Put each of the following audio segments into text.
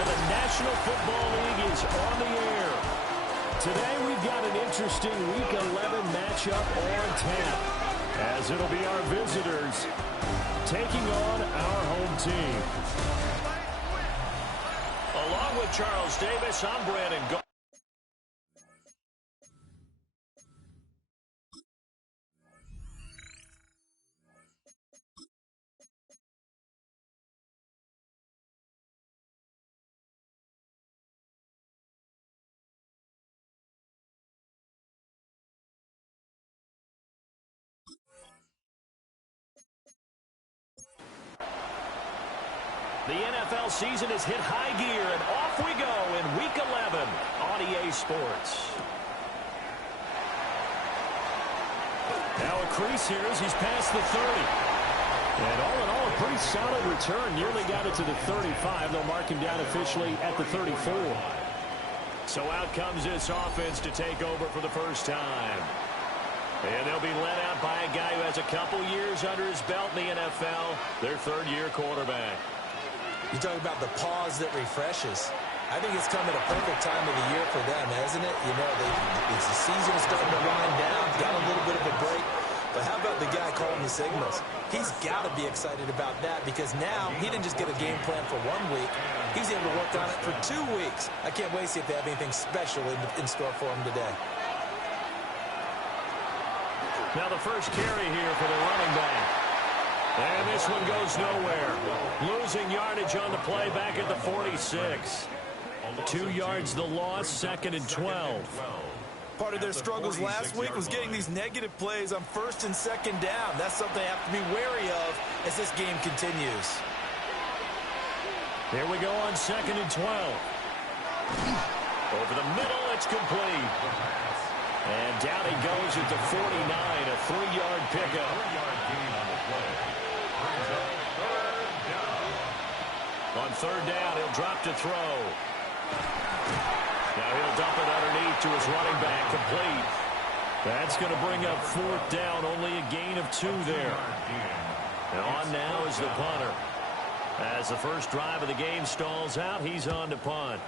of the National Football League is on the air. Today we've got an interesting Week 11 matchup on tap, as it'll be our visitors taking on our home team. Along with Charles Davis, I'm Brandon Gold. The NFL season has hit high gear, and off we go in Week 11 on EA Sports. Now a crease here as he's past the 30. And all in all, a pretty solid return. Nearly got it to the 35. They'll mark him down officially at the 34. So out comes this offense to take over for the first time. And they'll be led out by a guy who has a couple years under his belt in the NFL, their third-year quarterback. You talk about the pause that refreshes. I think it's come at a perfect time of the year for them, hasn't it? You know, the season is starting to wind down, got a little bit of a break. But how about the guy calling the signals? He's got to be excited about that because now he didn't just get a game plan for 1 week. He's able to work on it for 2 weeks. I can't wait to see if they have anything special in store for him today. Now the first carry here for the running back. And this one goes nowhere. Losing yardage on the play back at the 46. 2 yards the loss, 2nd and 12. Part of their struggles last week was getting these negative plays on 1st and 2nd down. That's something they have to be wary of as this game continues. Here we go on 2nd and 12. Over the middle, it's complete. And down he goes at the 49, a 3-yard pickup. On 3rd down, he'll drop to throw. Now he'll dump it underneath to his running back, complete. That's going to bring up 4th down, only a gain of 2 there. And on now is the punter. As the first drive of the game stalls out, he's on to punt.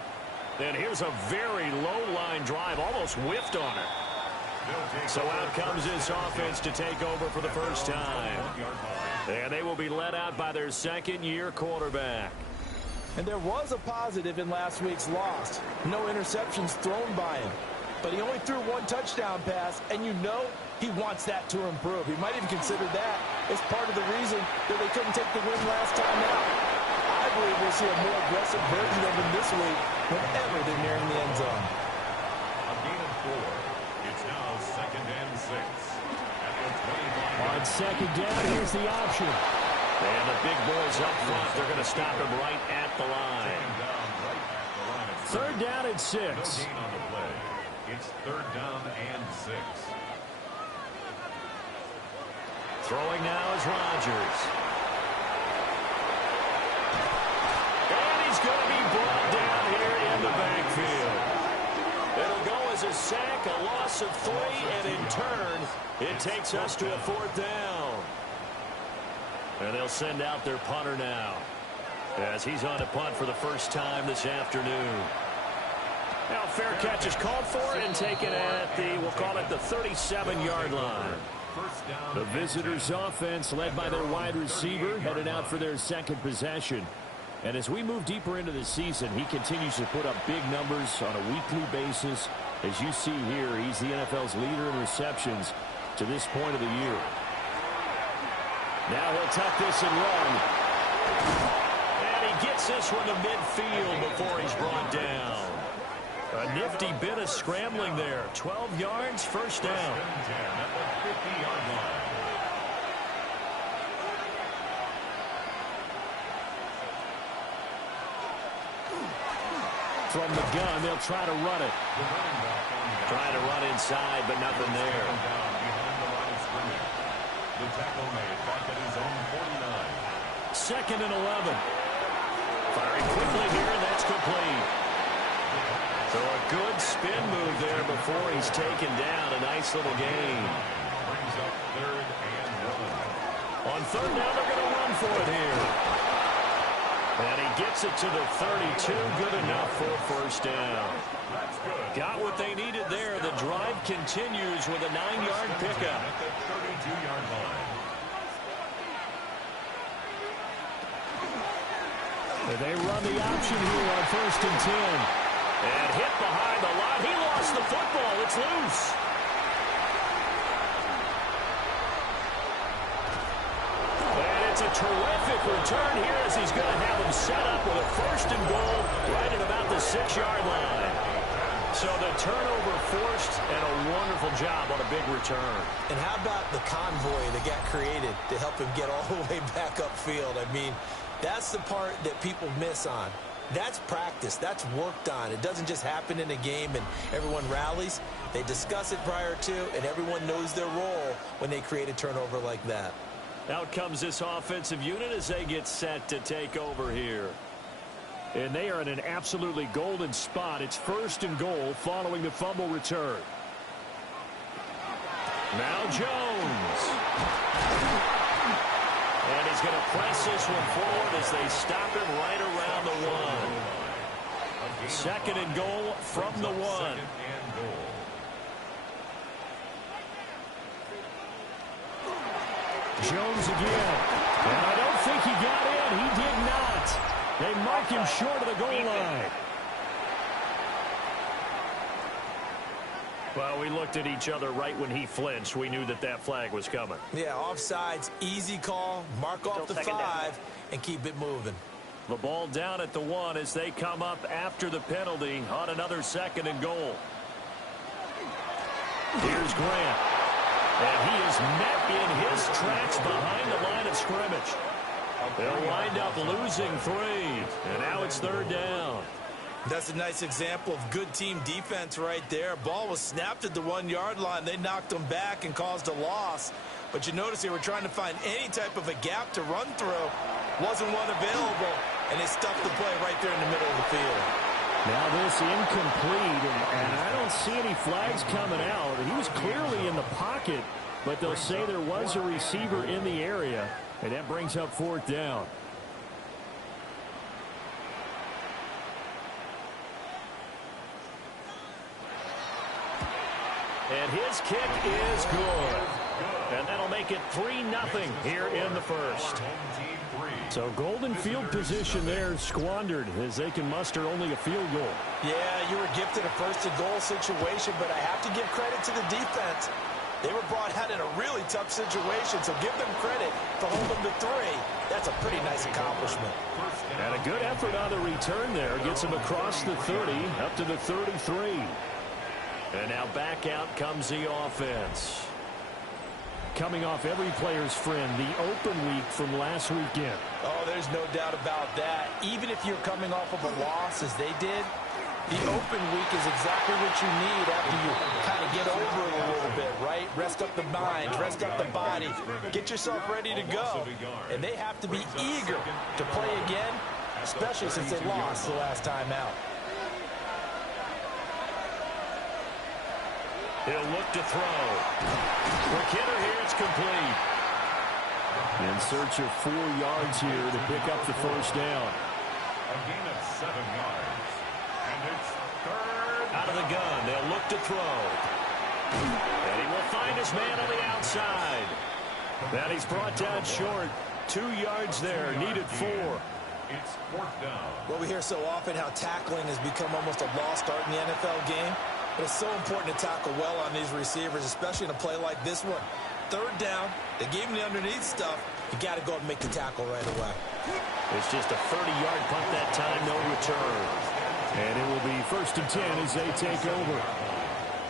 And here's a very low-line drive, almost whiffed on it. So out comes this offense to take over for the first time. And they will be led out by their 2nd-year quarterback. And there was a positive in last week's loss. No interceptions thrown by him. But he only threw 1 touchdown pass, and you know he wants that to improve. He might even consider that as part of the reason that they couldn't take the win last time out. I believe we'll see a more aggressive version of him this week whenever they're nearing the end zone. A gain of 4. It's now 2nd and 6. At the 25. On 2nd down, here's the option. And the big boys up front, they're going to stop him right at the line. 3rd down and 6. No gain on the play. It's 3rd down and 6. Throwing now is Rodgers. And he's going to be brought down here in the backfield. It'll go as a sack, a loss of 3, and in turn, it takes us to a 4th down. And they'll send out their punter now, as he's on a punt for the first time this afternoon. Now, fair catch is called for and taken at the, we'll call it the 37-yard line. The visitors' offense, led by their wide receiver, headed out for their 2nd possession. And as we move deeper into the season, he continues to put up big numbers on a weekly basis. As you see here, he's the NFL's leader in receptions to this point of the year. Now he'll tuck this and run. And he gets this one to midfield before he's brought down. A nifty bit of scrambling there. 12 yards, 1st down. At the 50-yard line. From the gun, they'll try to run it. Trying to run inside, but nothing there. The tackle made back at his own 49. 2nd and 11. Firing quickly here, and that's complete. So a good spin move there before he's taken down. A nice little gain. Brings up 3rd and 1. On 3rd down, they're going to run for it here. And he gets it to the 32. Good enough for a first down. Got what they needed there. The drive continues with a 9-yard pickup. At the 32-yard line. They run the option here on 1st and 10. And hit behind the line. He lost the football. It's loose. And it's a terrific return here as he's going to have him set up with a 1st and goal right at about the 6-yard line. So the turnover forced and a wonderful job on a big return. And how about the convoy that got created to help him get all the way back upfield? I mean, that's the part that people miss on. That's practice. That's worked on. It doesn't just happen in a game and everyone rallies. They discuss it prior to, and everyone knows their role when they create a turnover like that. Out comes this offensive unit as they get set to take over here. And they are in an absolutely golden spot. It's 1st and goal following the fumble return. Now Jones. And he's going to press this one forward as they stop him right around the 1. 2nd and goal from the 1. Jones again. And I don't think he got in. He did not. They mark him short of the goal line. Well, we looked at each other right when he flinched. We knew that that flag was coming. Yeah, offsides, easy call, mark off the 5, and keep it moving. The ball down at the 1 as they come up after the penalty on another 2nd and goal. Here's Grant. And he is met in his tracks behind the line of scrimmage. They'll wind up losing 3. And now it's 3rd down. That's a nice example of good team defense right there. Ball was snapped at the 1-yard line. They knocked him back and caused a loss. But you notice they were trying to find any type of a gap to run through. Wasn't one available, and they stuffed the play right there in the middle of the field. Now this incomplete, and I don't see any flags coming out. He was clearly in the pocket, but they'll say there was a receiver in the area, and that brings up 4th down. And his kick is good. And that'll make it 3-0 here in the 1st. So golden field position there squandered as they can muster only a field goal. Yeah, you were gifted a 1st and goal situation, but I have to give credit to the defense. They were brought out in a really tough situation, so give them credit for holding to 3. That's a pretty nice accomplishment. And a good effort on the return there. Gets him across the 30, up to the 33. And now back out comes the offense. Coming off every player's friend, the open week from last weekend. Oh, there's no doubt about that. Even if you're coming off of a loss as they did, the open week is exactly what you need after you kind of get over it a little bit, right? Rest up the mind, rest up the body, get yourself ready to go. And they have to be eager to play again, especially since they lost the last time out. He'll look to throw. Quick hitter here, it's complete. In search of 4 yards here to pick up the 1st down. A gain of 7 yards. And it's 3rd. Out of the gun, they'll look to throw. And he will find his man on the outside. That he's brought down short. 2 yards there, needed 4. It's 4th down. Well, we hear so often how tackling has become almost a lost art in the NFL game. But it's so important to tackle well on these receivers, especially in a play like this one. 3rd down, they gave him the underneath stuff. You got to go and make the tackle right away. It's just a 30-yard punt that time, no return. And it will be 1st and 10 as they take over.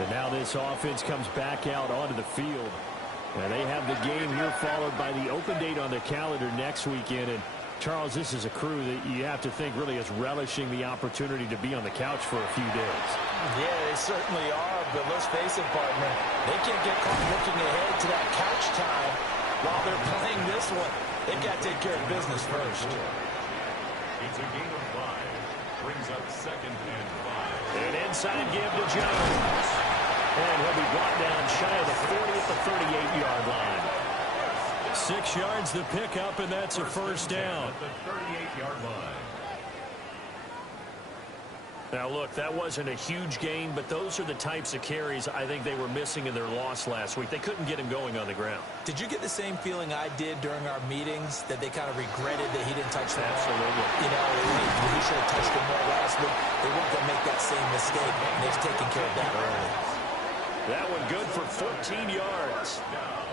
And now this offense comes back out onto the field. And they have the game here followed by the open date on their calendar next weekend. And Charles, this is a crew that you have to think really is relishing the opportunity to be on the couch for a few days. Yeah, they certainly are, but let's face it, partner, they can't get caught looking ahead to that couch time while they're playing this one. They've got to take care of business first. It's a gain of 5. Brings up 2nd and 5. An inside give to Jones. And he'll be brought down shy of the 40 at the 38-yard line. 6 yards to pick up, and that's a first down. At the 38-yard line. Now, look, that wasn't a huge gain, but those are the types of carries I think they were missing in their loss last week. They couldn't get him going on the ground. Did you get the same feeling I did during our meetings, that they kind of regretted that he didn't touch the ball? Absolutely. You know, he should have touched the ball last week. They weren't going to make that same mistake, and they've taken care of that early. That one good for 14 yards. Now,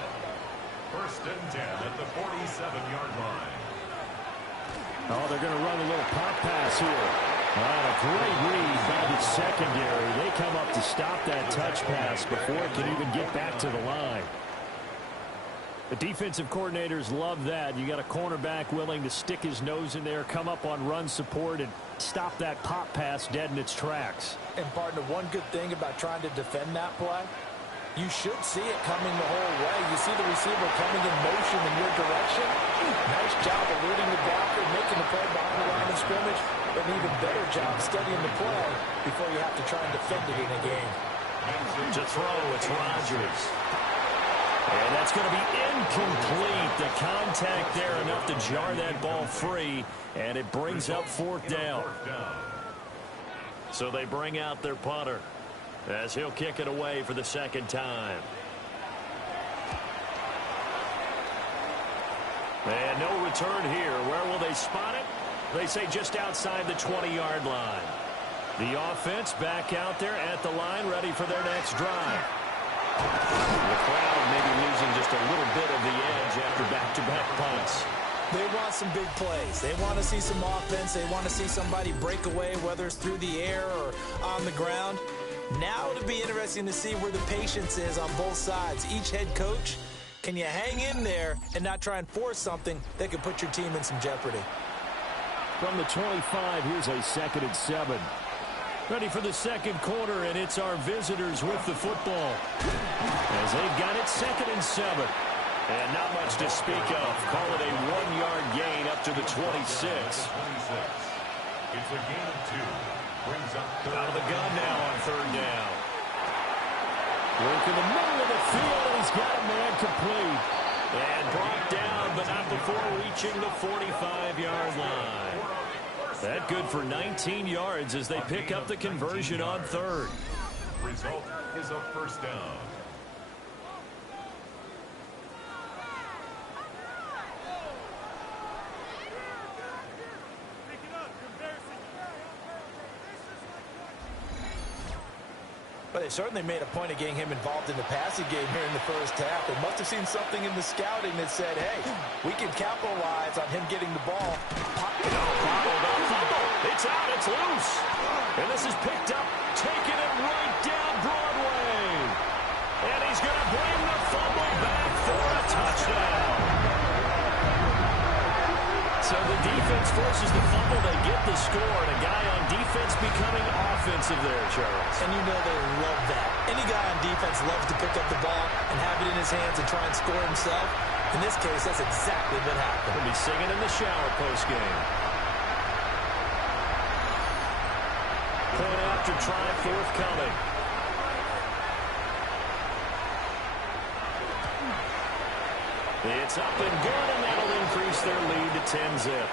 first and 10 at the 47-yard line. Oh, they're going to run a little pop pass here. A great read by the secondary. They come up to stop that touch pass before it can even get back to the line. The defensive coordinators love that. You got a cornerback willing to stick his nose in there, come up on run support, and stop that pop pass dead in its tracks. And partner, one good thing about trying to defend that play, you should see it coming the whole way. You see the receiver coming in motion in your direction. Nice job eluding the blocker, making the play behind the line of scrimmage. But an even better job studying the play before you have to try and defend it in a game. To throw, it's Rodgers. And that's going to be incomplete. The contact there enough to jar that ball free, and it brings up fourth down. So they bring out their punter as he'll kick it away for the second time. And no return here. Where will they spot it? They say just outside the 20-yard line. The offense back out there at the line, ready for their next drive. The crowd maybe losing just a little bit of the edge after back-to-back punts. They want some big plays. They want to see some offense. They want to see somebody break away, whether it's through the air or on the ground. Now it'll be interesting to see where the patience is on both sides. Each head coach, can you hang in there and not try and force something that could put your team in some jeopardy? From the 25, here's a 2nd and 7. Ready for the second quarter, and it's our visitors with the football. As they've got it 2nd and 7. And not much to speak of. Call it a 1-yard gain up to the 26. It's a gain of 2. Brings up out of the gun now on 3rd down. Work in the middle of the field, and he's got a man complete. And brought down, but not before reaching the 45-yard line. That good for 19 yards as they pick up the conversion on 3rd. Result is a first down. But they certainly made a point of getting him involved in the passing game here in the first half. They must have seen something in the scouting that said, hey, we can capitalize on him getting the ball. It's out, it's loose. And this is picked up, taking it right down Broadway. And he's going to bring the fumble back for a touchdown. So the defense forces the fumble, they get the score, and a guy on defense becoming offensive there, Charles. And you know they love that. Any guy on defense loves to pick up the ball and have it in his hands and try and score himself. In this case, that's exactly what happened. He'll be singing in the shower post-game. Point after try forthcoming. It's up and good, and that'll increase their lead to 10-zip.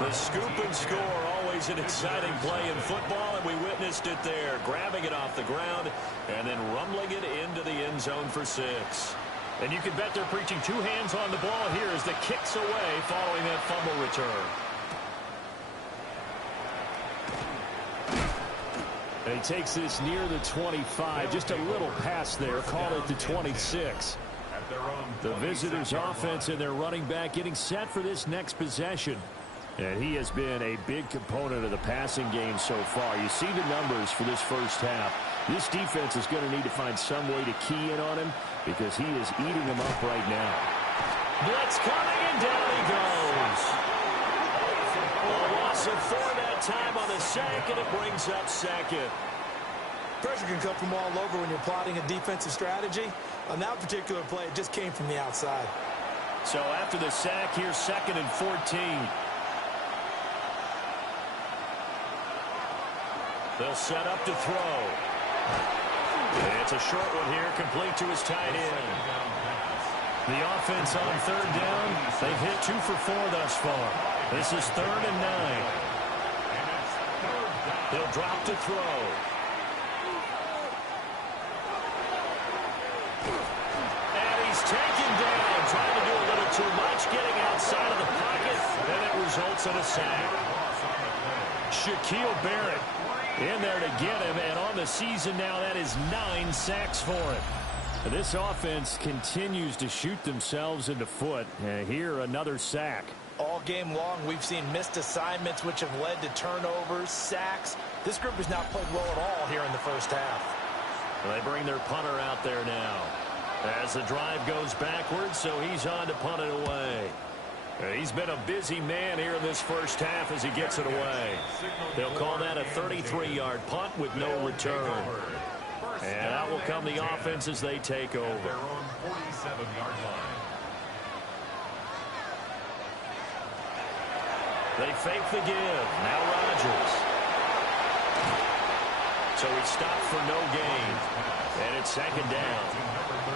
The scoop and score, always an exciting play in football, and we witnessed it there, grabbing it off the ground and then rumbling it into the end zone for 6. And you can bet they're preaching 2 hands on the ball here as the kick's away following that fumble return. And he takes this near the 25, just a little pass there, call it the 26. The visitors' offense and their running back getting set for this next possession. And he has been a big component of the passing game so far. You see the numbers for this first half. This defense is going to need to find some way to key in on him because he is eating them up right now. Blitz coming, and down he goes. A loss of 4 that time on the sack, and it brings up 2nd. Pressure can come from all over when you're plotting a defensive strategy. On that particular play, it just came from the outside. So after the sack, here's 2nd and 14. They'll set up to throw. It's a short one here, complete to his tight end. The offense on third down, they've hit 2 for 4 thus far. This is 3rd and 9. They'll drop to throw. And he's taken down, trying to do a little too much, getting outside of the pocket, and it results in a sack. Shaquille Barrett in there to get him, and on the season now, that is 9 sacks for him. This offense continues to shoot themselves in the foot. Here, another sack. All game long, we've seen missed assignments, which have led to turnovers, sacks. This group has not played well at all here in the first half. They bring their punter out there now as the drive goes backwards, so he's on to punt it away. He's been a busy man here in this first half as he gets it away. They'll call that a 33-yard punt with no return. And out will come the offense as they take over. Their own 47-yard line. They fake the give. Now Rodgers. So he stopped for no gain. And it's 2nd down.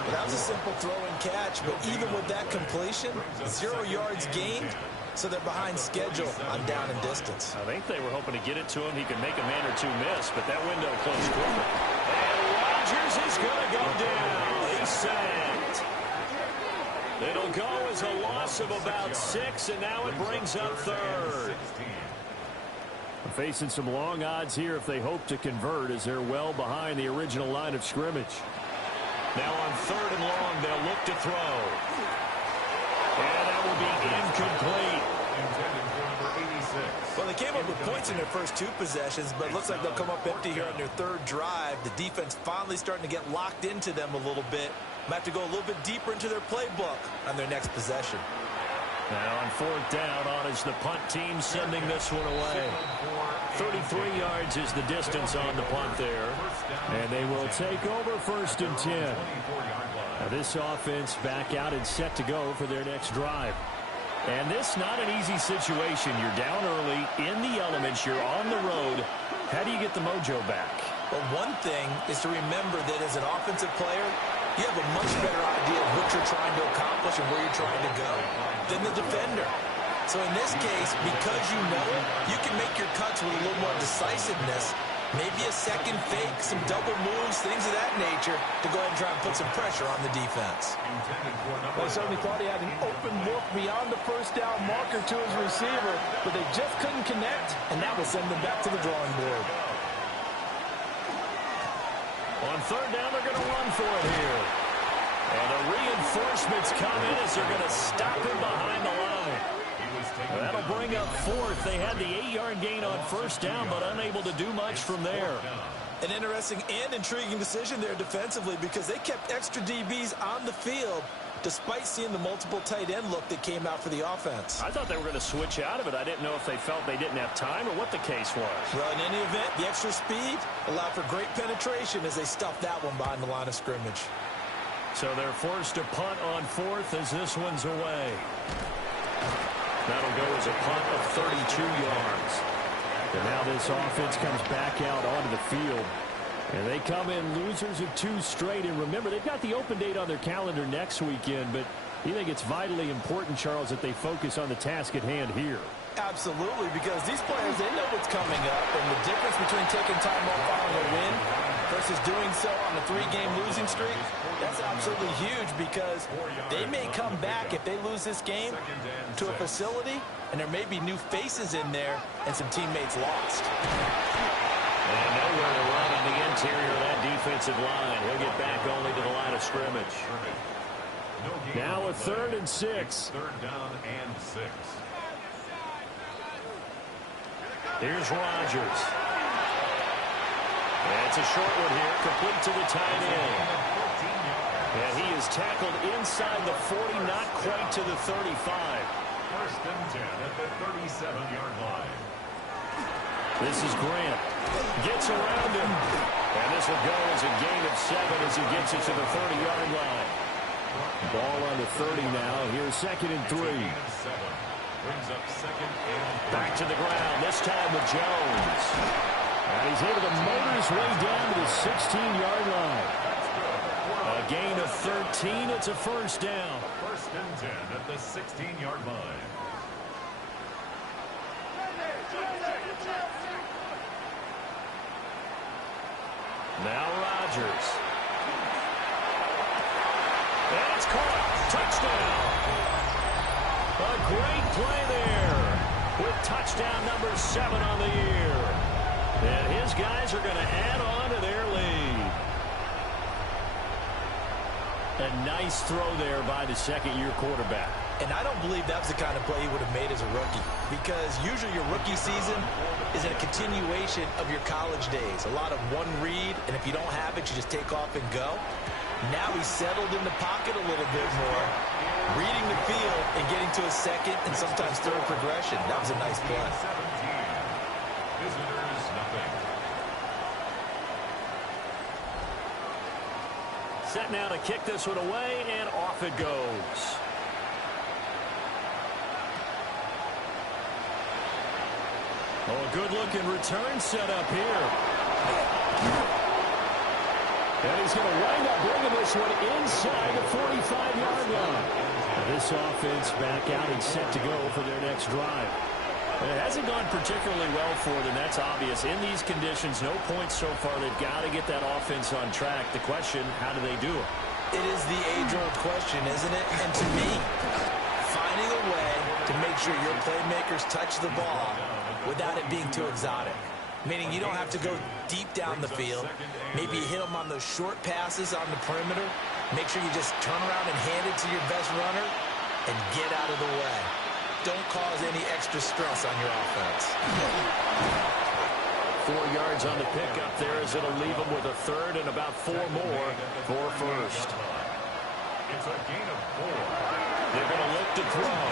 Well, that was a simple throw and catch, but even with that completion, 0 yards gained, so they're behind schedule on down and distance. I think they were hoping to get it to him. He could make a man or two miss, but that window closed quickly. And Rodgers is going to go down. He's sacked. It'll go as a loss of about 6, and now it brings up 3rd. Facing some long odds here if they hope to convert, as they're well behind the original line of scrimmage. Now on 3rd and long, they'll look to throw. And that will be incomplete. Well, they came up with points in their first 2 possessions, but it looks like they'll come up empty here on their 3rd drive. The defense finally starting to get locked into them a little bit. Might have to go a little bit deeper into their playbook on their next possession. Now on 4th down, on is the punt team sending this one away. 33 yards is the distance on the punt there. And they will take over 1st and 10. Now this offense back out and set to go for their next drive. And this not an easy situation. You're down early, in the elements, you're on the road. How do you get the mojo back? Well, one thing is to remember that as an offensive player, you have a much better idea of what you're trying to accomplish and where you're trying to go than the defender. So in this case, because you know it, you can make your cuts with a little more decisiveness, maybe a second fake, some double moves, things of that nature, to go ahead and try and put some pressure on the defense. They certainly thought he had an open look beyond the 1st down marker to his receiver, but they just couldn't connect, and that will send them back to the drawing board. On 3rd down, they're going to run for it here. And the reinforcements come in as they're going to stop him behind the line. That'll bring up 4th. They had the 8-yard gain on 1st down, but unable to do much from there. An interesting and intriguing decision there defensively, because they kept extra DBs on the field despite seeing the multiple tight end look that came out for the offense. I thought they were going to switch out of it. I didn't know if they felt they didn't have time or what the case was. Well, in any event, the extra speed allowed for great penetration as they stuffed that one behind the line of scrimmage. So they're forced to punt on 4th as this one's away. That'll go as a punt of 32 yards. And now this offense comes back out onto the field. And they come in losers of 2 straight. And remember, they've got the open date on their calendar next weekend. But you think it's vitally important, Charles, that they focus on the task at hand here? Absolutely, because these players, they know what's coming up. And the difference between taking time off following a win versus doing so on a 3-game losing streak, that's absolutely huge, because they may come back if they lose this game to a facility, and there may be new faces in there and some teammates lost. And nowhere to run on the interior of that defensive line. He'll get back only to the line of scrimmage. Now a 3rd and 6. 3rd down and 6. Here's Rodgers. That's a short one here, complete to the tight end. And he is tackled inside the 40, not quite to the 35. 1st and 10 at the 37-yard line. This is Grant. Gets around him. And this will go as a gain of 7 as he gets it to the 30-yard line. Ball on the 30 now. Here's 2nd and 3. Brings up 2nd and 3. Back to the ground, this time with Jones. And he's able to motor his way down to the 16-yard line. A gain of 13. It's a first down. First and 10 at the 16-yard line. Now Rodgers. And it's caught. Touchdown. A great play there with touchdown number 7 on the year. And his guys are going to add on to their lead. A nice throw there by the second-year quarterback. And I don't believe that was the kind of play he would have made as a rookie, because usually your rookie season is a continuation of your college days. A lot of one read, and if you don't have it, you just take off and go. Now he's settled in the pocket a little bit more, reading the field and getting to a second and sometimes third progression. That was a nice play. 17. Visitors, nothing. Set now to kick this one away, and off it goes. Oh, a good-looking return set up here. And he's going to wind up bringing this one inside the 45-yard line. Now this offense back out and set to go for their next drive. It hasn't gone particularly well for them. That's obvious. In these conditions, no points so far. They've got to get that offense on track. The question, how do they do it? It is the age-old question, isn't it? And to me, finding a way to make sure your playmakers touch the ball without it being too exotic. Meaning you don't have to go deep down the field. Maybe you hit them on those short passes on the perimeter. Make sure you just turn around and hand it to your best runner and get out of the way. Don't cause any extra stress on your offense. 4 yards on the pickup there as it'll leave them with a third and about 4 more for first. It's a gain of 4. They're going to look to throw.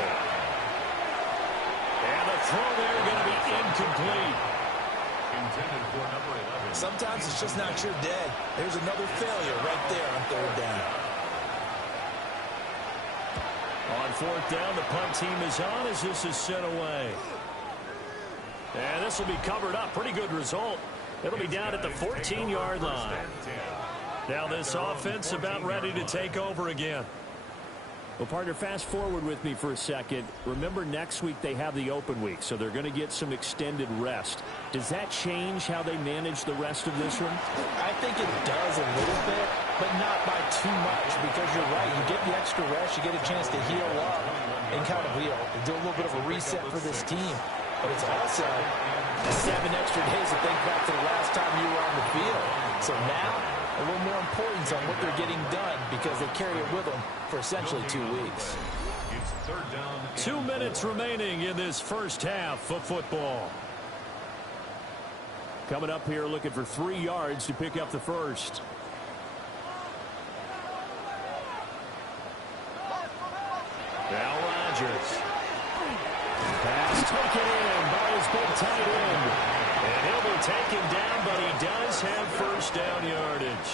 And the throw there going to be incomplete. Intended for number 11. Sometimes it's just not your day. There's another failure right there on third down. On fourth down, the punt team is on as this is sent away. And this will be covered up. Pretty good result. It'll be down at the 14-yard line. Now this offense about ready to take over again. Well, partner, fast forward with me for a second. Remember, next week they have the open week, so they're going to get some extended rest. Does that change how they manage the rest of this one? I think it does a little bit, but not by too much, because you're right. You get the extra rest, you get a chance to heal up and kind of do a little bit of a reset for this team. But it's also 7 extra days to think back to the last time you were on the field. So now, a little more importance on what they're getting done because they carry it with them for essentially 2 weeks. It's third down. 2 minutes remaining in this first half of football. Coming up here looking for 3 yards to pick up the first. Now Rodgers. Pass taken in by his big tight end. And he'll be taken down, but he does have first down yardage.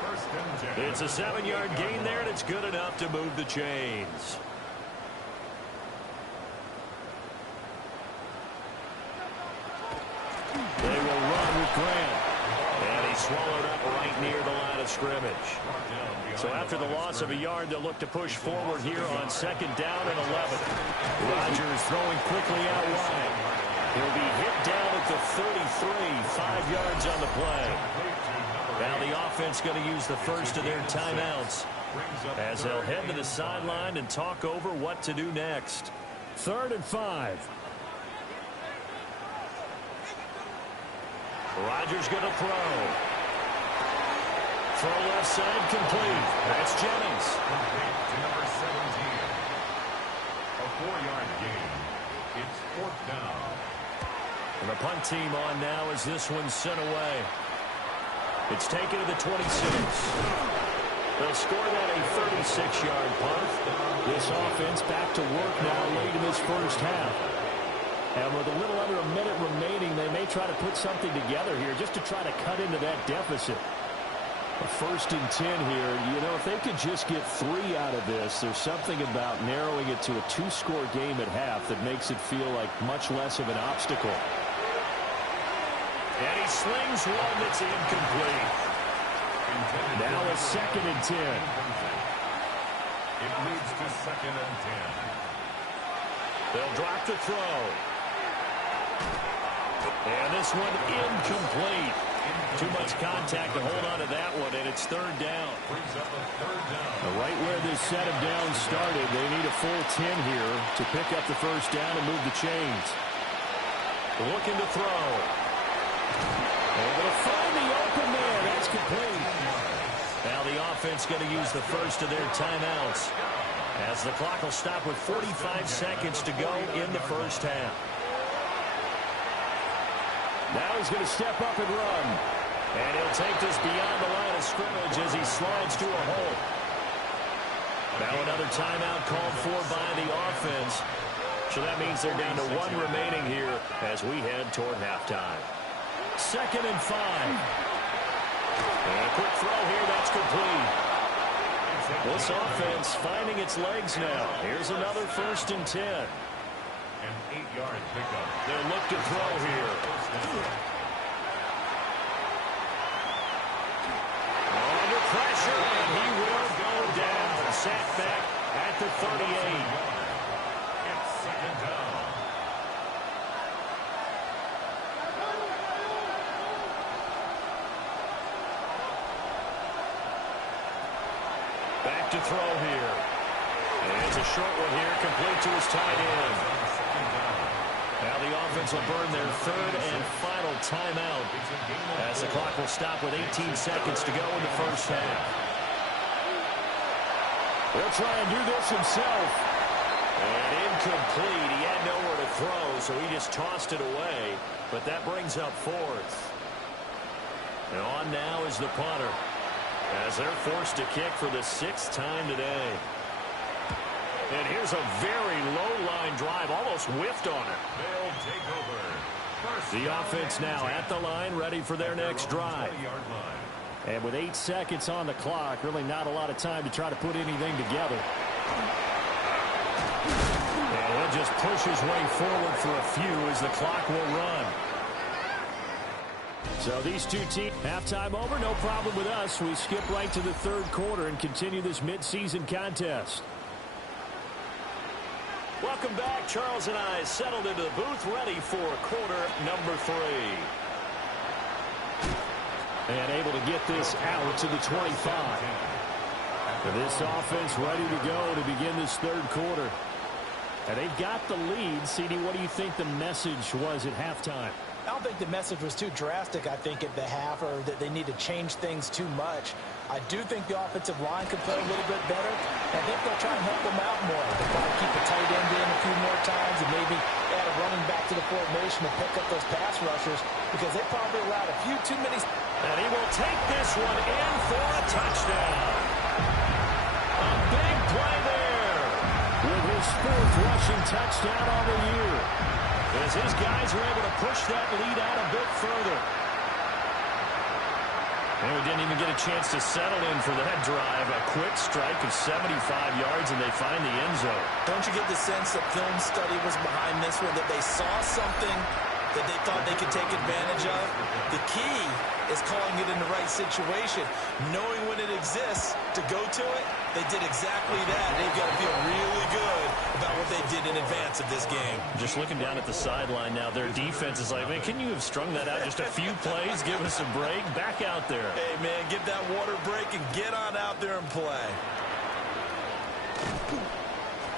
First and 10. It's a 7-yard gain there, and it's good enough to move the chains. They will run with Grant. And he's swallowed up right near the line of scrimmage. So after the loss of a yard, they'll look to push forward here on second down and 11. Rodgers throwing quickly out wide. He'll be hit down at the 33, 5 yards on the play. Now the offense going to use the first of their timeouts as they'll head to the sideline and talk over what to do next. 3rd and 5. Rodgers going to throw. Throw left side complete. That's Jennings. Complete to number 17. A 4-yard gain. It's 4th down. And the punt team on now as this one's sent away. It's taken to the 26. They'll score that a 36-yard punt. This offense back to work now late in this first half. And with a little under a minute remaining, they may try to put something together here just to try to cut into that deficit. A 1st and 10 here. You know, if they could just get 3 out of this, there's something about narrowing it to a 2-score game at half that makes it feel like much less of an obstacle. And he slings one that's incomplete. Now a 2nd and 10. It leads to 2nd and 10. They'll drop the throw. And this one incomplete. Too much contact to hold on to that one, and it's 3rd down. Brings up a 3rd down. Right where this set of downs started, they need a full 10 here to pick up the 1st down and move the chains. Looking to throw. Able to find the open man. That's complete. Now the offense going to use the first of their timeouts, as the clock will stop with 45 seconds to go in the 1st half. Now he's going to step up and run. And he'll take this beyond the line of scrimmage as he slides to a hole. Now another timeout called for by the offense. So that means they're down to 1 remaining here as we head toward halftime. 2nd and 5. And a quick throw here. That's complete. This offense finding its legs now. Here's another 1st and 10. An 8-yard pickup. They'll look to throw here. Under pressure, and he will go down. Sat back at the 38. It's 2nd down. Back to throw here. And it's a short one here, complete to his tight end. Now the offense will burn their 3rd and final timeout as the clock will stop with 18 seconds to go in the 1st half. He'll try and do this himself. And incomplete. He had nowhere to throw, so he just tossed it away. But that brings up 4th. And on now is the punter, as they're forced to kick for the 6th time today. And here's a very low-line drive, almost whiffed on it. They'll take over. The offense now at the line, ready for their next drive. And with 8 seconds on the clock, really not a lot of time to try to put anything together. And he'll just push his way forward for a few as the clock will run. So these two teams, halftime over, no problem with us. We skip right to the 3rd quarter and continue this midseason contest. Welcome back. Charles and I settled into the booth, ready for quarter number 3. And able to get this out to the 25. This offense ready to go to begin this 3rd quarter. And they've got the lead. CD, what do you think the message was at halftime? I don't think the message was too drastic, I think, at the half, or that they need to change things too much. I do think the offensive line could play a little bit better. I think they'll try and help them out more. They'll probably keep a tight end in a few more times and maybe add a running back to the formation to pick up those pass rushers, because they probably allowed a few too many. And he will take this one in for a touchdown. A big play there with his 4th rushing touchdown on the year, as his guys are able to push that lead out a bit further. And we didn't even get a chance to settle in for that drive. A quick strike of 75 yards, and they find the end zone. Don't you get the sense that film study was behind this one, that they saw something that they thought they could take advantage of? The key is calling it in the right situation, knowing when it exists to go to it. They did exactly that. They've got to feel really good about what they did in advance of this game. Just looking down at the sideline now, their defense is like, man, can you have strung that out just a few plays? Give us a break. Back out there. Hey, man, give that water break and get on out there and play.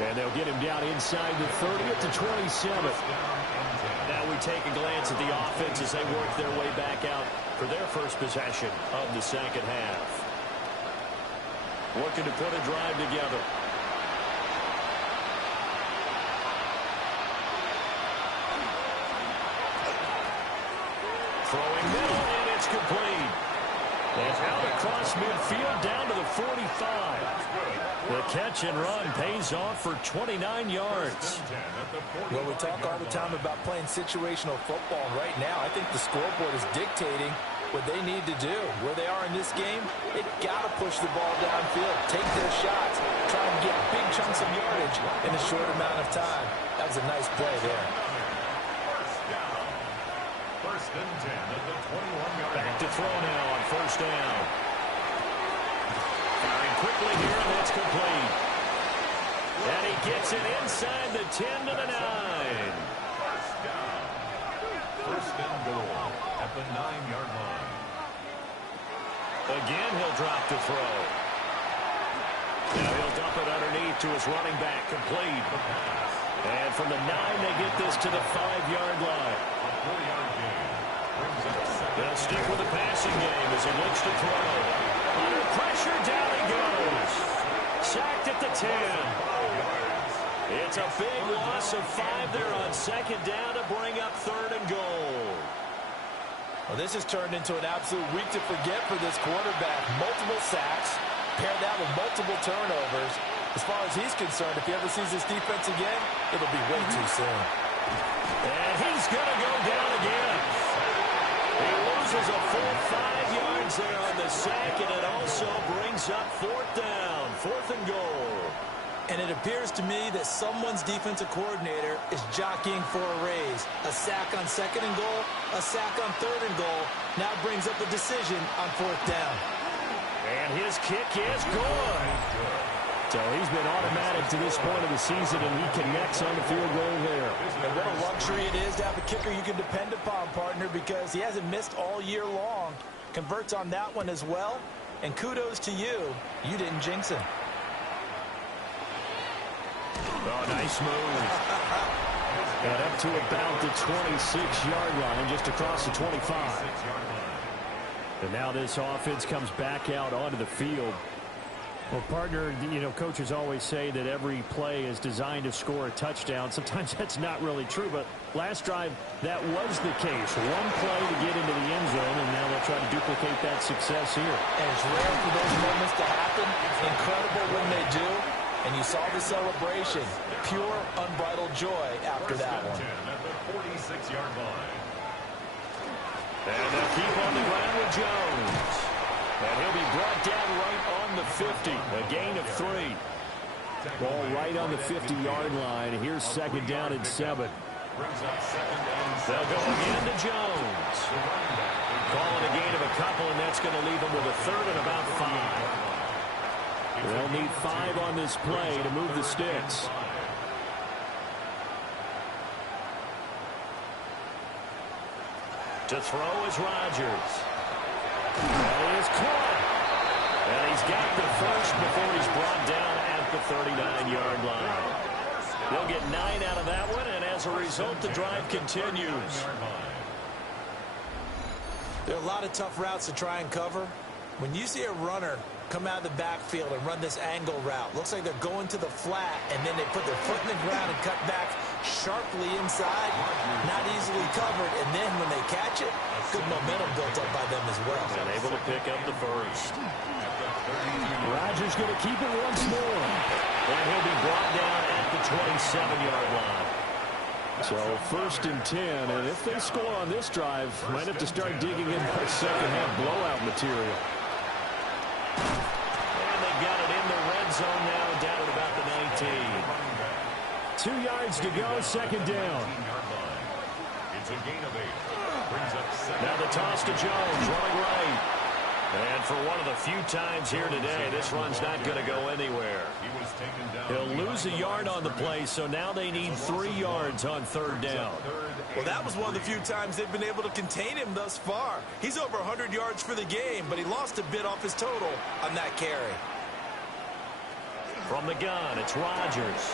And they'll get him down inside the 30 at the 27. Now we take a glance at the offense as they work their way back out for their first possession of the 2nd half. Working to put a drive together. Throwing middle, and it's complete. And out across midfield down to the 45. The catch and run pays off for 29 yards. Well, we talk all the time about playing situational football. Right now, I think the scoreboard is dictating what they need to do. Where they are in this game, they've got to push the ball downfield, take their shots, try and get big chunks of yardage in a short amount of time. That was a nice play there. First and 10 at the 21-yard line. Back to throw now on 1st down. Firing quickly here, and that's complete. And he gets it inside the 10 to the 9. First down. First and goal at the 9-yard line. Again, he'll drop to throw. Now he'll dump it underneath to his running back, complete. And from the 9, they get this to the 5-yard line. A 4-yard gain. Brings up second. They'll stick with the passing game as he looks to throw. Under pressure, down he goes. Sacked at the 10. It's a big loss of 5 there on second down to bring up 3rd and goal. Well, this has turned into an absolute week to forget for this quarterback. Multiple sacks, paired that with multiple turnovers. As far as he's concerned, if he ever sees this defense again, it'll be way too soon. And he's going to go down again. He loses a full 5 yards there on the sack, and it also brings up 4th down, 4th and goal. And it appears to me that someone's defensive coordinator is jockeying for a raise. A sack on 2nd and goal, a sack on 3rd and goal. Now brings up a decision on 4th down. And his kick is good. So he's been automatic to this point of the season, and he connects on the field goal there. And what a luxury it is to have a kicker you can depend upon, partner, because he hasn't missed all year long. Converts on that one as well. And kudos to you. You didn't jinx him. Oh, nice move. And up to about the 26-yard line, just across the 25. And now this offense comes back out onto the field. Well, partner, you know, coaches always say that every play is designed to score a touchdown. Sometimes that's not really true, but last drive, that was the case. One play to get into the end zone, and now they'll try to duplicate that success here. And it's rare for those moments to happen. Incredible when they do. And you saw the celebration. Pure, unbridled joy after that one. At the 46-yard line. And they'll keep on the ground with Jones. And he'll be brought down right on the 50. A gain of 3. Ball right on the 50-yard line. Here's 2nd down and 7. They'll go again to Jones. Calling a gain of a couple, and that's going to leave them with a 3rd and about 5. They'll need 5 on this play to move the sticks. To throw is Rodgers. That is caught. And he's got the first before he's brought down at the 39-yard line. They'll get 9 out of that one, and as a result, the drive continues. There are a lot of tough routes to try and cover. When you see a runner come out of the backfield and run this angle route, looks like they're going to the flat, and then they put their foot in the ground and cut back sharply inside, not easily covered, and then when they catch it, good momentum built up by them as well. And able to pick up the first. Rodgers going to keep it once more. And he'll be brought down at the 27-yard line. So 1st and 10, and if they score on this drive, might have to start digging in for second-half blowout material. And they've got it in the red zone now, down at about the 19. 2 yards to go, 2nd down. It's a gain of 8. Now the toss to Jones, running right. And for one of the few times here today, this run's not going to go anywhere. He'll lose a yard on the play, so now they need 3 yards on 3rd down. Well, that was one of the few times they've been able to contain him thus far. He's over 100 yards for the game, but he lost a bit off his total on that carry. From the gun, it's Rodgers.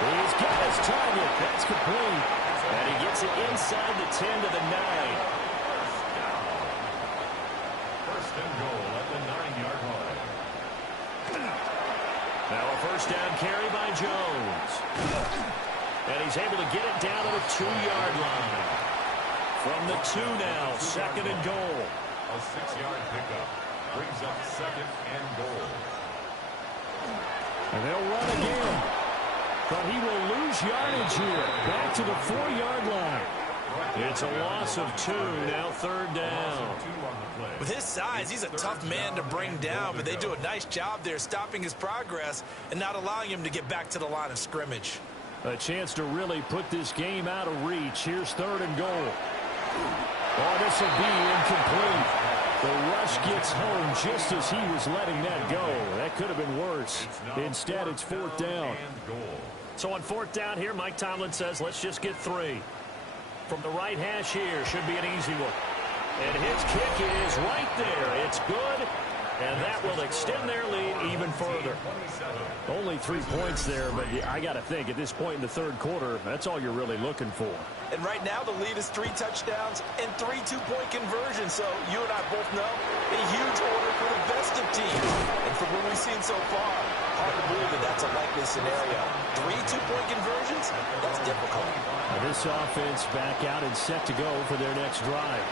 He's got his target. That's complete. And he gets it inside the 10 to the 9. First and goal at the 9-yard line. Now a first down carry by Jones. And he's able to get it down to the 2-yard line. From the 2 now, 2nd and goal. A 6-yard pickup brings up 2nd and goal. And they'll run again. But he will lose yardage here. Back to the 4-yard line. It's a loss of 2, now 3rd down. With his size, he's a tough man to bring down, but they do a nice job there stopping his progress and not allowing him to get back to the line of scrimmage. A chance to really put this game out of reach. Here's 3rd and goal. Oh, this will be incomplete. The rush gets home just as he was letting that go. That could have been worse. Instead, it's fourth down. So on fourth down here, Mike Tomlin says, let's just get 3. From the right hash here, should be an easy one. And his kick is right there. It's good. And that will extend their lead even further. Only 3 points there, but I got to think at this point in the third quarter, that's all you're really looking for. And right now the lead is 3 touchdowns and 3 two-point conversions. So you and I both know a huge order for the best of teams. And from what we've seen so far, hard to believe that that's a likely scenario. 3 two-point conversions? That's difficult. And this offense back out and set to go for their next drive.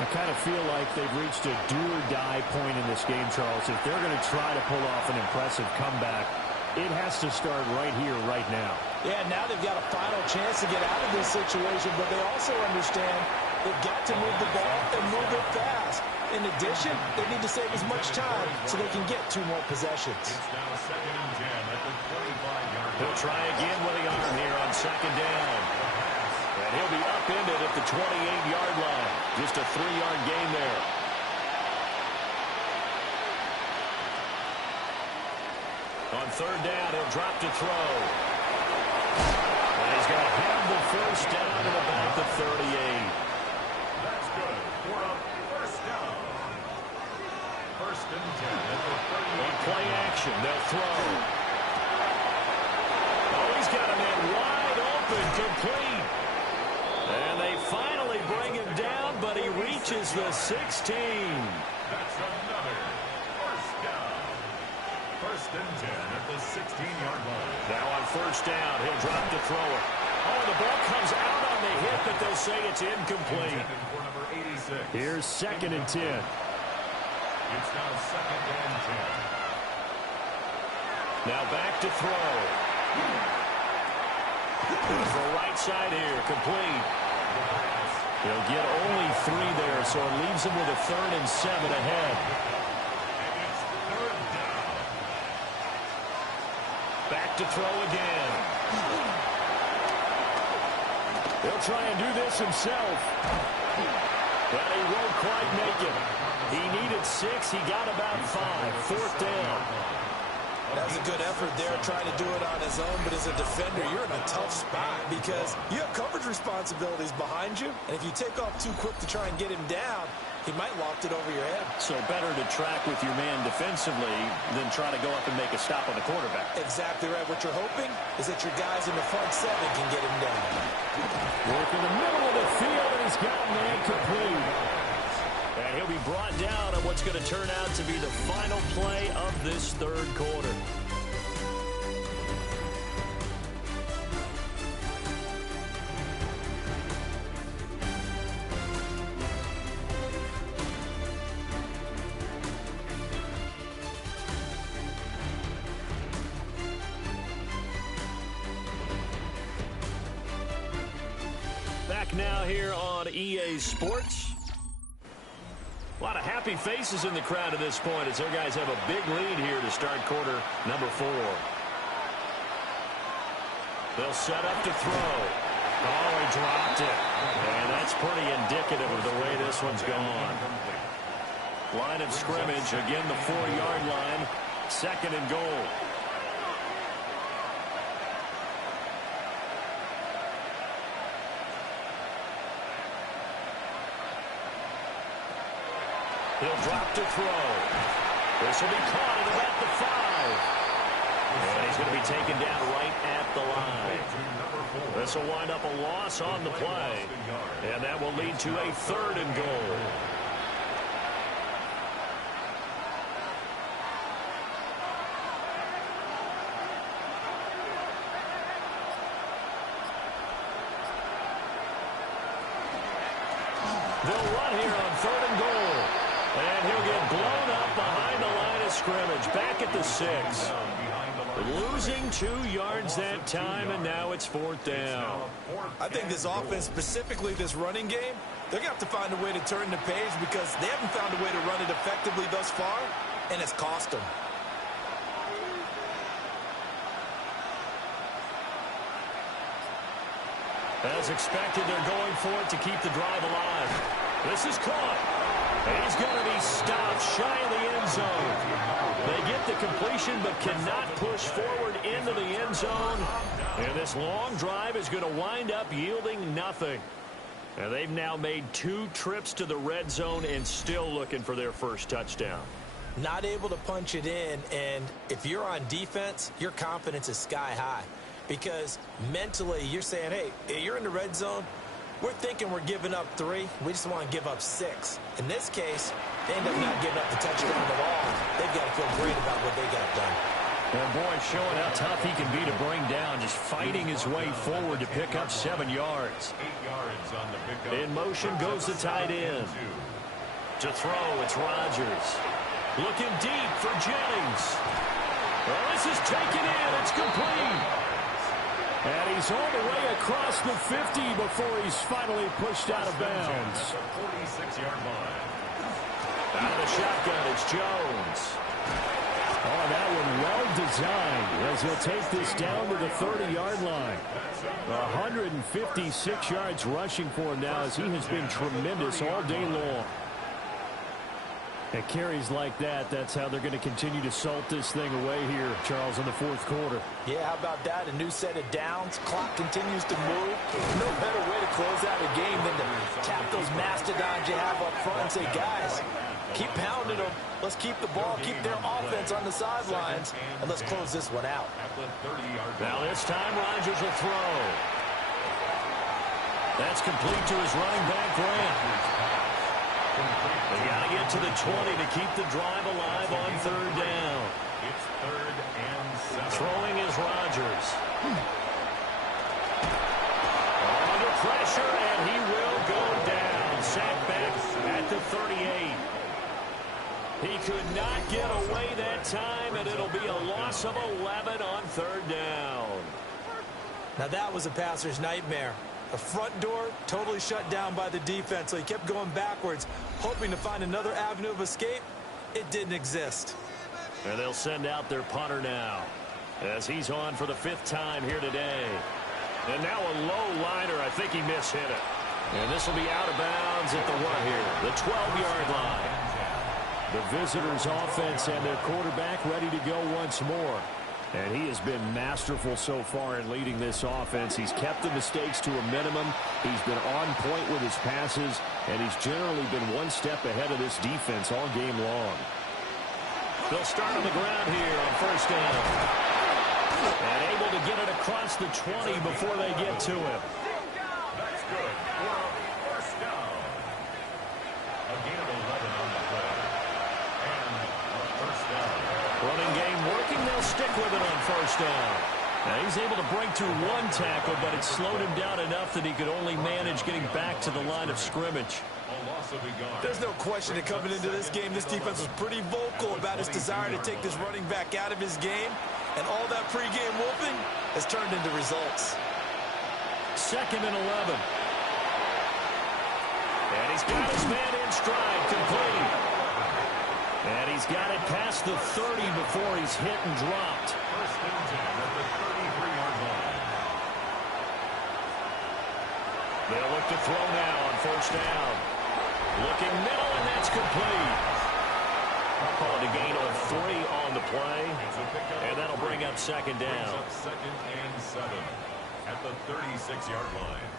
I kind of feel like they've reached a do-or-die point in this game, Charles. If they're going to try to pull off an impressive comeback, it has to start right here, right now. Yeah, now they've got a final chance to get out of this situation, but they also understand they've got to move the ball and move it fast. In addition, they need to save as much time so they can get 2 more possessions. It's now 2nd and 10 at the 25-yard line. He'll try again with the arm here on 2nd down. And he'll be upended at the 28-yard line. Just a 3-yard gain there. On 3rd down, he'll drop to throw. And he's going to have the first down at about the 38. That's good for a first down. 1st and 10 at the 38. On play action, they'll throw. Oh, he's got a man wide open, complete. And they finally bring him down, but he reaches the 16. That's another first down. 1st and 10 at the 16-yard line. Now on 1st down, he'll drop to throw it. Oh, the ball comes out on the hit, but they'll say it's incomplete. Intended for number 86. Here's 2nd and 10. It's now 2nd and 10. Now back to throw. Goes the right side here, complete. He'll get only 3 there, so it leaves him with a 3rd and 7 ahead. And it's 3rd down. Back to throw again. He'll try and do this himself. But he won't quite make it. He needed 6. He got about 5. 4th down. That's a good effort there, trying to do it on his own, but as a defender, you're in a tough spot because you have coverage responsibilities behind you, and if you take off too quick to try and get him down, he might loft it over your head. So better to track with your man defensively than try to go up and make a stop on the quarterback. Exactly right. What you're hoping is that your guys in the front 7 can get him down. Work in the middle of the field, and he's got a man complete. And he'll be brought down on what's going to turn out to be the final play of this 3rd quarter. Back now here on EA Sports. A lot of happy faces in the crowd at this point as their guys have a big lead here to start quarter number 4. They'll set up to throw. Oh, he dropped it. And that's pretty indicative of the way this one's gone. Line of scrimmage, again the 4-yard line. 2nd and goal. He'll drop to throw. This will be caught at about the 5. And he's going to be taken down right at the line. This will wind up a loss on the play. And that will lead to a 3rd and goal. They'll run here on 3rd and goal. And he'll get blown up behind the line of scrimmage. Back at the 6. Losing 2 yards that time, and now it's 4th down. I think this offense, specifically this running game, they're going to have to find a way to turn the page because they haven't found a way to run it effectively thus far, and it's cost them. As expected, they're going for it to keep the drive alive. This is caught. He's going to be stopped shy of the end zone. They get the completion but cannot push forward into the end zone. And this long drive is going to wind up yielding nothing. And they've now made 2 trips to the red zone and still looking for their first touchdown. Not able to punch it in, and if you're on defense, your confidence is sky high. Because mentally, you're saying, hey, you're in the red zone. We're thinking we're giving up 3. We just want to give up 6. In this case, they end up not giving up the touchdown at all. They've got to feel great about what they got done. And boy, showing how tough he can be to bring down, just fighting his way forward to pick up 7 yards. 8 yards on the pickup. In motion goes the tight end. To throw, it's Rodgers. Looking deep for Jennings. Well, this is taken in. It's complete. And he's all the way across the 50 before he's finally pushed out of bounds. 46-yard line. Out of the shotgun, it's Jones. Oh, that one well designed as he'll take this down to the 30-yard line. 156 yards rushing for him now as he has been tremendous all day long. At carries like that, that's how they're going to continue to salt this thing away here, Charles, in the 4th quarter. Yeah, how about that? A new set of downs. Clock continues to move. No better way to close out a game than to tap those mastodons you have up front and say, guys, keep pounding them. Let's keep the ball, keep their offense on the sidelines, and let's close this one out. Now this time Rodgers will throw. That's complete to his running back, Grant. They got to get to the 20 to keep the drive alive on 3rd down. It's 3rd and 7. Throwing is Rodgers. Under pressure, and he will go down. Sacked back at the 38. He could not get away that time, and it'll be a loss of 11 on 3rd down. Now that was a passer's nightmare. The front door totally shut down by the defense, so he kept going backwards, hoping to find another avenue of escape. It didn't exist. And they'll send out their punter now as he's on for the 5th time here today. And now a low liner. I think he mishit it. And this will be out of bounds at the what here? The 12-yard line. The visitors' offense and their quarterback ready to go once more. And he has been masterful so far in leading this offense. He's kept the mistakes to a minimum. He's been on point with his passes, and he's generally been one step ahead of this defense all game long. They'll start on the ground here on 1st down. And able to get it across the 20 before they get to him. That's good for a 1st down. A gain of 11 on the play. And a 1st down. Running game working. They'll stick with it on 1st down. Now he's able to break through 1 tackle, but it slowed him down enough that he could only manage getting back to the line of scrimmage. There's no question that coming into this game, this defense was pretty vocal about his desire to take this running back out of his game, and all that pregame whooping has turned into results. 2nd and 11. And he's got his man in stride, complete. And he's got it past the 30 before he's hit and dropped. 1st and 10 at the 33-yard line. They'll look to throw now on 1st down. Looking middle, and that's complete. I'll call it a gain of 3 on the play. And that'll bring up 2nd down. 2nd and 7 at the 36-yard line.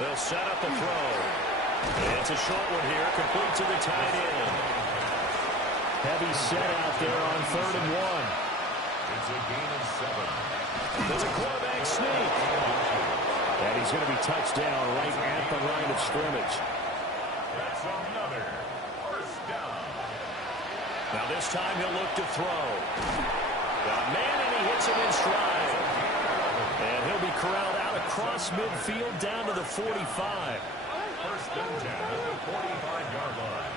They'll set up the throw. It's a short one here, complete to the tight end. Heavy set out there on 3rd and 1. It's a gain of 7. There's a quarterback sneak. And he's going to be touched down right at the line of scrimmage. That's another 1st down. Now this time he'll look to throw. Got man, and he hits him in stride. And he'll be corralled out across midfield down to the 45. 1st and 10 at the 45-yard line.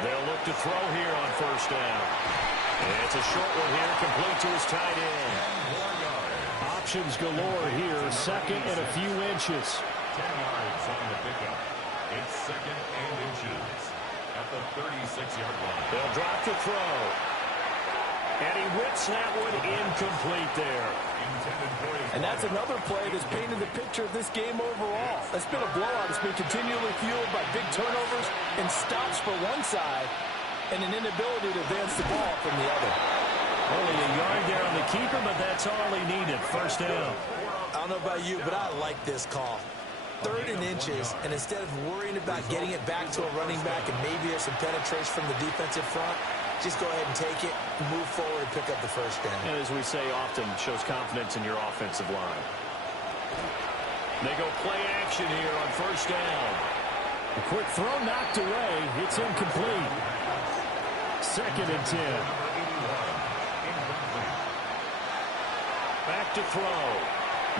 They'll look to throw here on 1st down. And it's a short one here, complete to his tight end. Options galore here, 2nd and a few inches. 10 yards on the pickup. It's 2nd and inches at the 36-yard line. They'll drop to throw. And he whips that one incomplete there. And that's another play that's painted the picture of this game overall. It's been a blowout. It's been continually fueled by big turnovers and stops for one side and an inability to advance the ball from the other. Only a yard there on the keeper, but that's all he needed. First down. I don't know about you, but I like this call. 3rd and inches, and instead of worrying about getting it back to a running back and maybe there's some penetration from the defensive front, just go ahead and take it, move forward, and pick up the first down. And as we say often, shows confidence in your offensive line. They go play action here on first down. A quick throw knocked away. It's incomplete. 2nd and 10. Back to throw.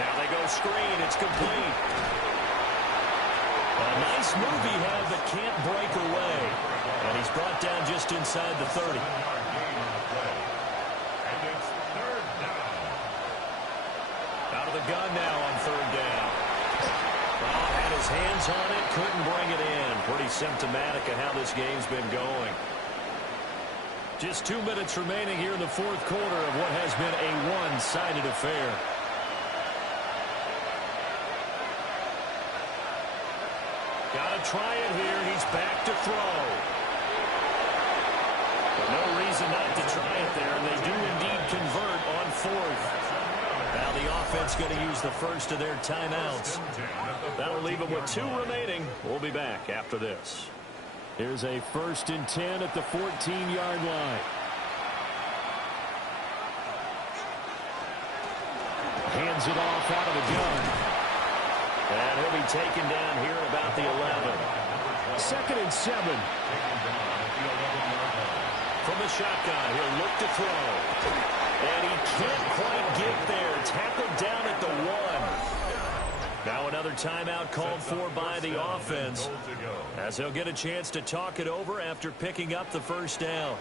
Now they go screen. It's complete. A nice move he had, but can't break away. And he's brought down just inside the 30. And it's 3rd down. Out of the gun now on 3rd down. Oh, had his hands on it, couldn't bring it in. Pretty symptomatic of how this game's been going. Just 2 minutes remaining here in the 4th quarter of what has been a one-sided affair. Got to try it here. He's back to throw. But no reason not to try it there, and they do indeed convert on 4th. Now the offense going to use the first of their timeouts. That'll leave them with 2 remaining. We'll be back after this. Here's a 1st and 10 at the 14-yard line. Hands it off out of the gun. And he'll be taken down here at about the 11. 2nd and 7. From the shotgun, he'll look to throw. And he can't quite get there. Tackled down at the 1. Now another timeout called for by the offense, as he'll get a chance to talk it over after picking up the first down.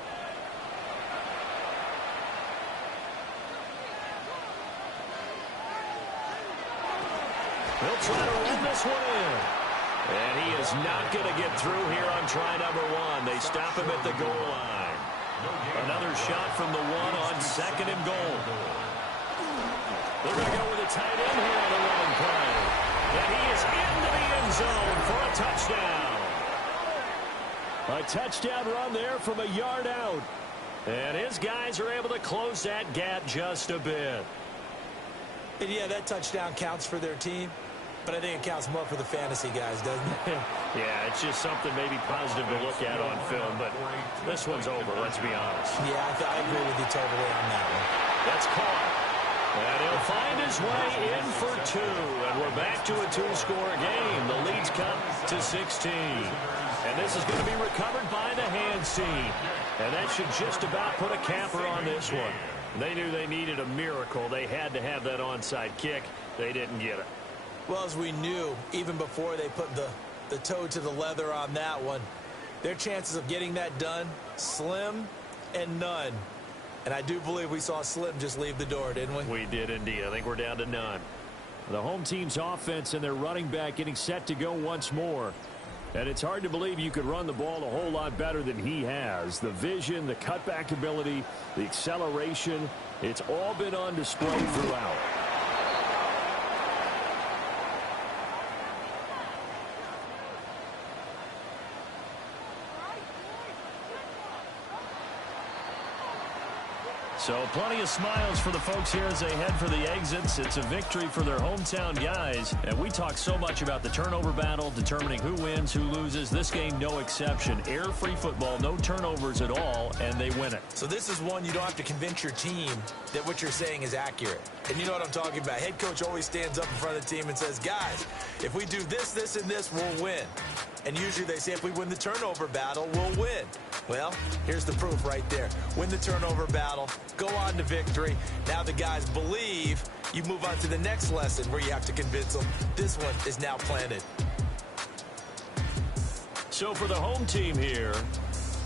He'll try to run this one in. And he is not going to get through here on try number 1. They stop him at the goal line. Another shot from the 1 on 2nd and goal. They're going to go with a tight end here on the running play. And he is into the end zone for a touchdown. A touchdown run there from a yard out. And his guys are able to close that gap just a bit. And yeah, that touchdown counts for their team, but I think it counts more for the fantasy guys, doesn't it? Yeah, it's just something maybe positive to look at on film, but this one's over, let's be honest. Yeah, I agree with you totally on that one. That's caught. And he'll find his way in for 2, and we're back to a 2-score game. The lead's come to 16. And this is going to be recovered by the hands team. And that should just about put a capper on this one. They knew they needed a miracle. They had to have that onside kick. They didn't get it. Well, as we knew, even before they put the toe to the leather on that one, their chances of getting that done, slim and none. And I do believe we saw Slim just leave the door, didn't we? We did indeed. I think we're down to none. The home team's offense and their running back getting set to go once more. And it's hard to believe you could run the ball a whole lot better than he has. The vision, the cutback ability, the acceleration, it's all been on display throughout. So plenty of smiles for the folks here as they head for the exits. It's a victory for their hometown guys. And we talk so much about the turnover battle, determining who wins, who loses. This game, no exception. Error-free football, no turnovers at all, and they win it. So this is one you don't have to convince your team that what you're saying is accurate. And you know what I'm talking about. Head coach always stands up in front of the team and says, guys, if we do this, this, and this, we'll win. And usually they say if we win the turnover battle, we'll win. Well, here's the proof right there. Win the turnover battle, go on to victory. Now the guys believe. You move on to the next lesson where you have to convince them. This one is now planted. So for the home team here,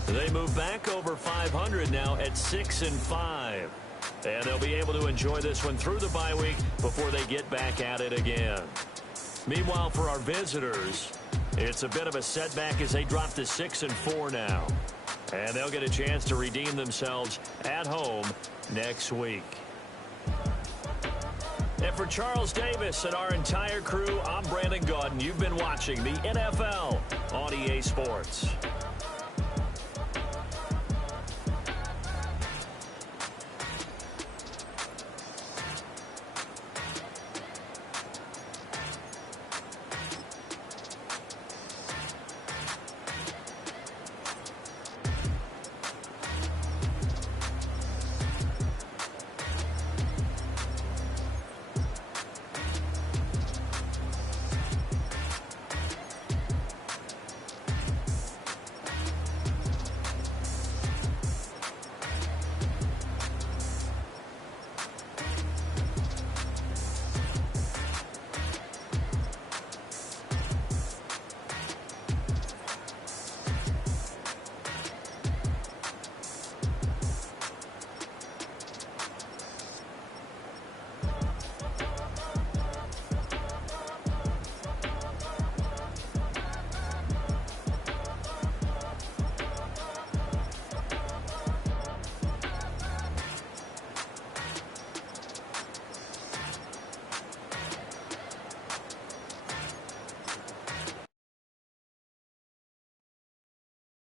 they move back over 500 now at 6-5. And they'll be able to enjoy this one through the bye week before they get back at it again. Meanwhile, for our visitors, it's a bit of a setback as they drop to 6-4 now. And they'll get a chance to redeem themselves at home next week. And for Charles Davis and our entire crew, I'm Brandon Gaudin. You've been watching the NFL on EA Sports.